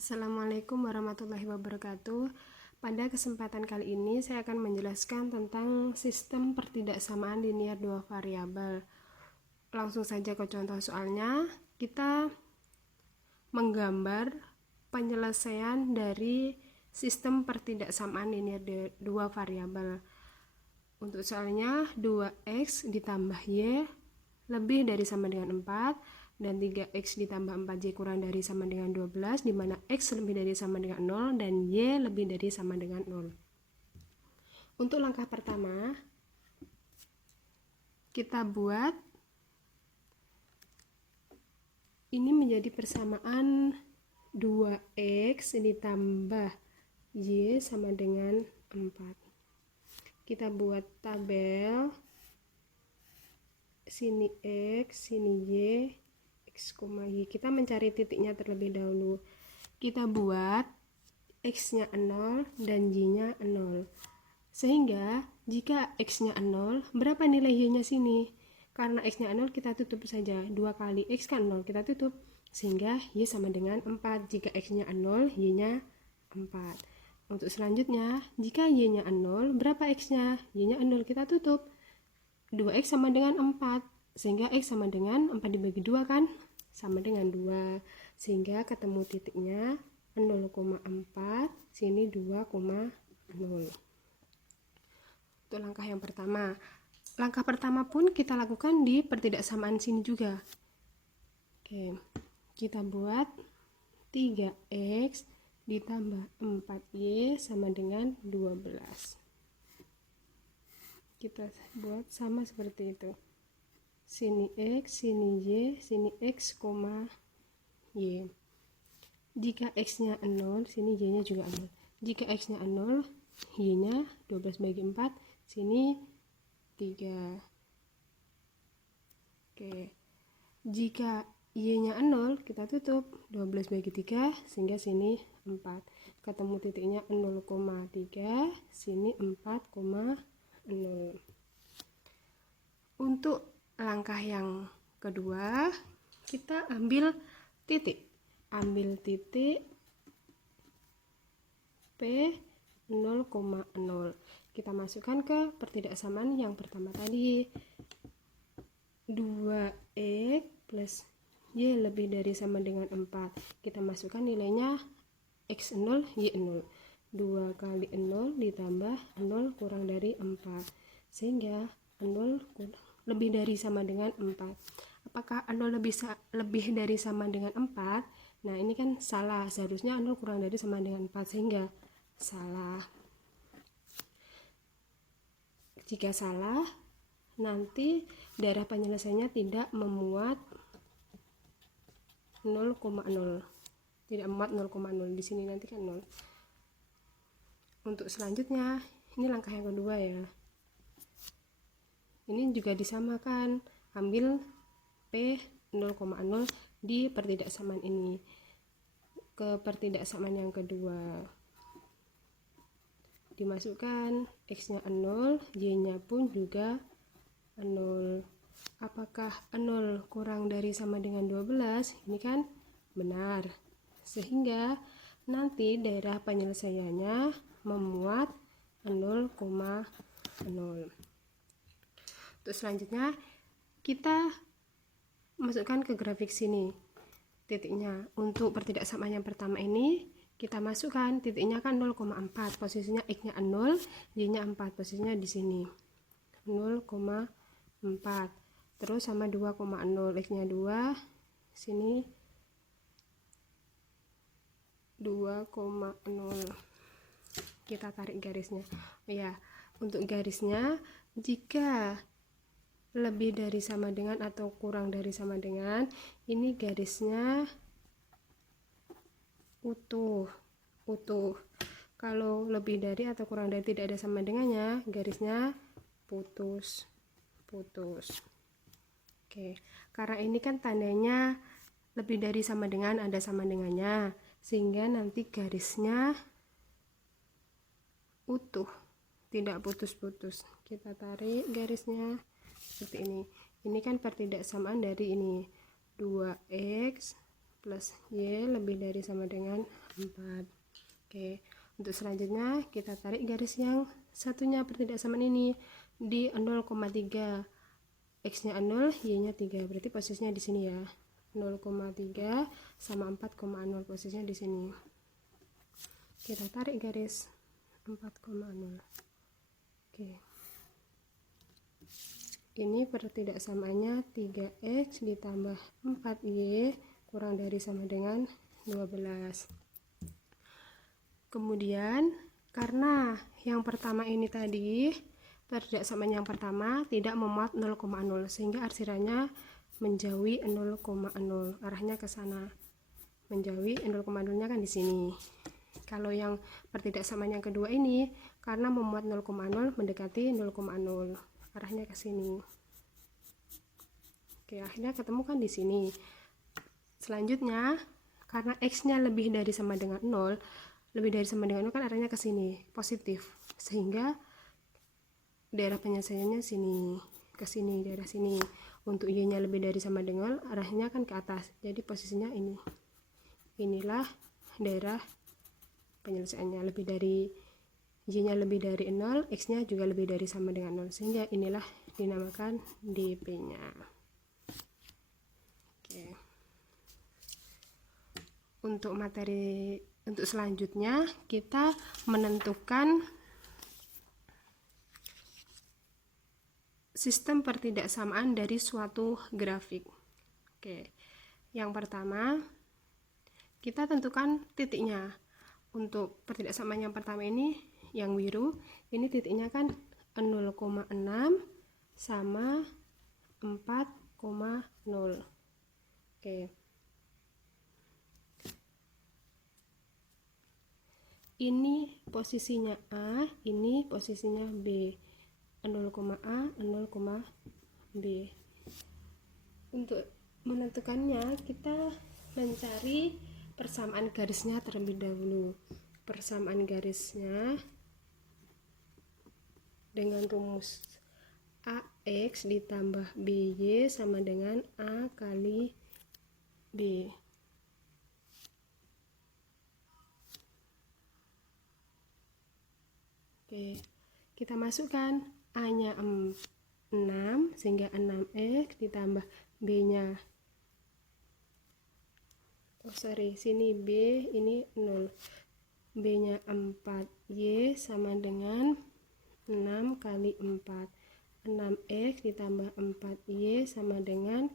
Assalamualaikum warahmatullahi wabarakatuh. Pada kesempatan kali ini saya akan menjelaskan tentang sistem pertidaksamaan linier dua variabel. Langsung saja ke contoh soalnya. Kita menggambar penyelesaian dari sistem pertidaksamaan linier dua variabel. Untuk soalnya 2x ditambah y lebih dari sama dengan 4 dan 3x ditambah 4y kurang dari sama dengan 12, di mana x lebih dari sama dengan 0 dan y lebih dari sama dengan 0. Untuk langkah pertama, kita buat ini menjadi persamaan 2x ditambah y sama dengan 4. Kita buat tabel sini x, sini y, x, y. Kita mencari titiknya terlebih dahulu. Kita buat x-nya 0 dan y-nya 0. Sehingga jika x-nya 0, berapa nilai y-nya sini? Karena x-nya 0, kita tutup saja. 2 kali x kan 0, kita tutup. Sehingga y sama dengan 4. Jika x-nya 0, y-nya 4. Untuk selanjutnya, jika y-nya 0, berapa x-nya? Y-nya 0, kita tutup. 2x sama dengan 4, sehingga x sama dengan 4 dibagi 2 kan? Sama dengan 2, sehingga ketemu titiknya 0,4, sini 2,0. Itu langkah yang pertama. Langkah pertama pun kita lakukan di pertidaksamaan sini juga. Oke, kita buat 3x ditambah 4y sama dengan 12. Kita buat sama seperti itu. Sini x, sini y, sini x, y. Jika x-nya 0, sini y-nya juga 0. Jika x-nya 0, y-nya 12 bagi 4, sini 3. Oke. Jika y-nya 0, kita tutup 12 bagi 3, sehingga sini 4. Ketemu titiknya 0,3, sini 4,0. Untuk langkah yang kedua, kita ambil titik. Ambil titik P 0,0. Kita masukkan ke pertidaksamaan yang pertama tadi. 2x plus y lebih dari sama dengan 4. Kita masukkan nilainya x0, y0. 2 kali 0 ditambah 0 kurang dari 4, sehingga 0 lebih dari sama dengan 4. Apakah 0 lebih dari sama dengan 4? Nah, ini kan salah. Seharusnya 0 kurang dari sama dengan 4, sehingga salah. Jika salah, nanti daerah penyelesaiannya tidak memuat 0,0. Tidak memuat 0,0. Di sini nanti kan 0. Untuk selanjutnya, ini langkah yang kedua ya. Ini juga disamakan, ambil P 0,0 di pertidaksamaan ini. Ke pertidaksamaan yang kedua, dimasukkan x-nya 0, y-nya pun juga 0. Apakah 0 kurang dari sama dengan 12? Ini kan benar. Sehingga nanti daerah penyelesaiannya memuat 0,0. Untuk selanjutnya, kita masukkan ke grafik sini titiknya. Untuk pertidaksamaan yang pertama ini, kita masukkan titiknya kan 0,4, posisinya x-nya 0, y-nya 4, posisinya di sini 0,4. Terus sama 2,0, x-nya 2, sini 2,0. Kita tarik garisnya. Ya, untuk garisnya, jika lebih dari sama dengan atau kurang dari sama dengan, ini garisnya utuh. Kalau lebih dari atau kurang dari tidak ada sama dengannya, garisnya putus. Oke, karena ini kan tandanya lebih dari sama dengan, ada sama dengannya, sehingga nanti garisnya utuh, tidak putus-putus. Kita tarik garisnya seperti ini. Ini kan pertidaksamaan dari ini 2x plus Y lebih dari sama dengan 4. Oke, untuk selanjutnya kita tarik garis yang satunya pertidaksamaan ini di 0,3. X-nya 0, Y-nya 3. Berarti posisinya di sini ya. 0,3 sama 4,0 posisinya di sini. Kita tarik garis 4,0. Oke. Ini pertidaksamaannya 3X ditambah 4Y kurang dari sama dengan 12. Kemudian karena yang pertama ini tadi pertidaksamaan yang pertama tidak memuat 0,0 sehingga arsirannya menjauhi 0,0, arahnya ke sana. Menjauhi 0,0-nya kan di sini. Kalau yang pertidaksamaan yang kedua ini karena memuat 0,0 mendekati 0,0, arahnya ke sini. Oke, akhirnya ketemu kan di sini. Selanjutnya karena X-nya lebih dari sama dengan 0, lebih dari sama dengan 0 kan arahnya ke sini, positif. Sehingga daerah penyelesaiannya sini, ke sini, daerah sini. Untuk Y-nya lebih dari sama dengan arahnya kan ke atas. Jadi posisinya ini. Inilah daerah penyelesaiannya, lebih dari Y-nya lebih dari 0, X-nya juga lebih dari sama dengan 0. Sehingga inilah dinamakan DP-nya. Oke. Untuk materi untuk selanjutnya kita menentukan sistem pertidaksamaan dari suatu grafik. Oke. Yang pertama kita tentukan titiknya. Untuk pertidaksamaan yang pertama ini yang biru, ini titiknya kan 0,6 sama 4,0. Oke. Ini posisinya A, ini posisinya B. 0,A, 0,B. Untuk menentukannya kita mencari persamaan garisnya terlebih dahulu. Persamaan garisnya dengan rumus AX ditambah BY sama dengan A kali B. Oke, kita masukkan A-nya 6 sehingga 6X ditambah B-nya sini B ini 0, B-nya 4Y sama dengan 6 kali 4, 6X ditambah 4Y sama dengan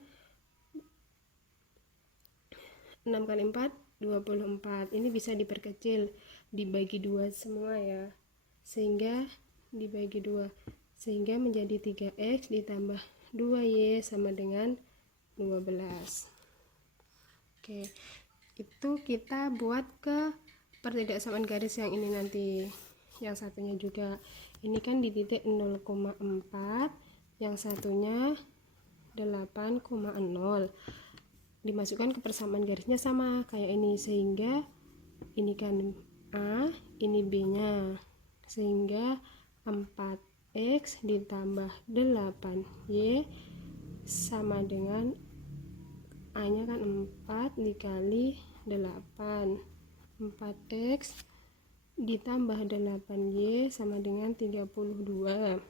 6 kali 4 24. Ini bisa diperkecil, dibagi 2 semua ya, sehingga dibagi 2 sehingga menjadi 3X ditambah 2Y sama dengan 12. Oke, itu kita buat ke pertidaksamaan garis yang ini nanti. Yang satunya juga ini kan di titik 0,4, yang satunya 8,0. Dimasukkan ke persamaan garisnya sama kayak ini, sehingga ini kan A, ini B-nya, sehingga 4X ditambah 8Y sama dengan A-nya kan 4 dikali 8, 4X ditambah 8Y sama dengan 32.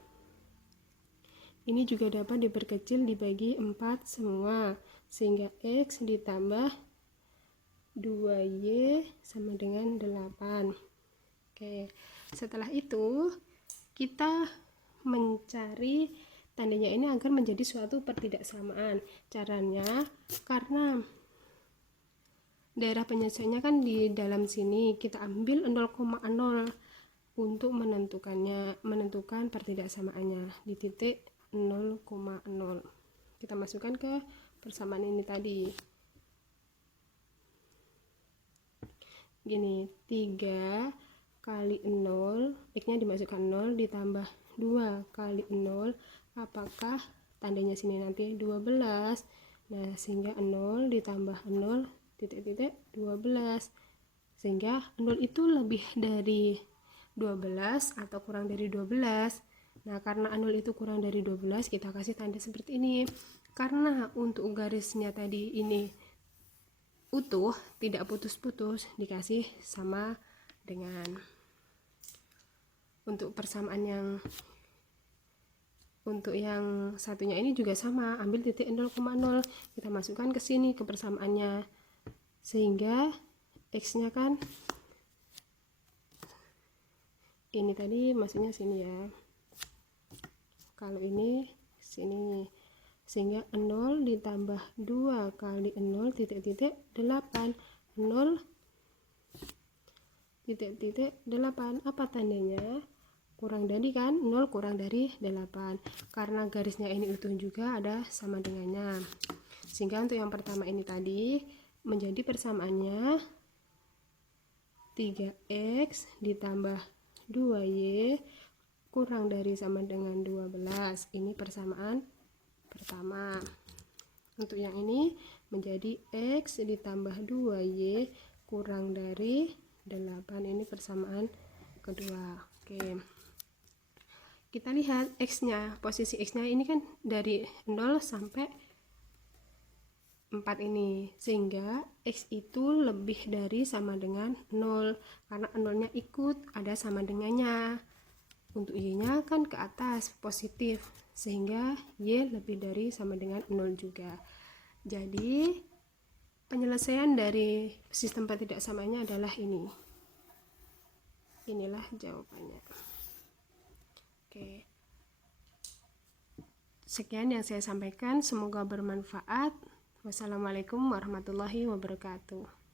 Ini juga dapat diperkecil dibagi 4 semua, sehingga X ditambah 2Y sama dengan 8. Oke, setelah itu kita mencari tandanya ini agar menjadi suatu pertidaksamaan. Caranya, karena daerah penyelesaiannya kan di dalam sini, kita ambil 0,0 untuk menentukan pertidaksamaannya di titik 0,0. Kita masukkan ke persamaan ini tadi. Gini, 3 kali 0, X-nya dimasukkan 0 ditambah 2 kali 0, apakah tandanya sini nanti 12. Nah, sehingga 0 ditambah 0 titik-titik 12, sehingga 0 itu lebih dari 12 atau kurang dari 12. Nah, karena 0 itu kurang dari 12, kita kasih tanda seperti ini. Karena untuk garisnya tadi ini utuh, tidak putus-putus, dikasih sama dengan. Untuk persamaan untuk yang satunya ini juga sama, ambil titik 0,0, kita masukkan ke sini ke persamaannya, sehingga x-nya kan ini tadi maksudnya sini ya, kalau ini sini, sehingga 0 ditambah 2 kali 0 titik-titik 8, 0 titik-titik 8, apa tandanya? Kurang dari kan, 0 kurang dari 8, karena garisnya ini utuh juga ada sama dengannya, sehingga untuk yang pertama ini tadi menjadi persamaannya 3x ditambah 2y kurang dari sama dengan 12. Ini persamaan pertama. Untuk yang ini menjadi x ditambah 2y kurang dari 8. Ini persamaan kedua. Oke, kita lihat x-nya, posisi x-nya ini kan dari 0 sampai 4 ini, sehingga x itu lebih dari sama dengan 0, karena 0-nya ikut ada sama dengannya. Untuk y-nya kan ke atas positif, sehingga y lebih dari sama dengan 0 juga. Jadi penyelesaian dari sistem ketidaksamanya adalah ini. Inilah jawabannya. Oke, sekian yang saya sampaikan, semoga bermanfaat. Wassalamualaikum warahmatullahi wabarakatuh.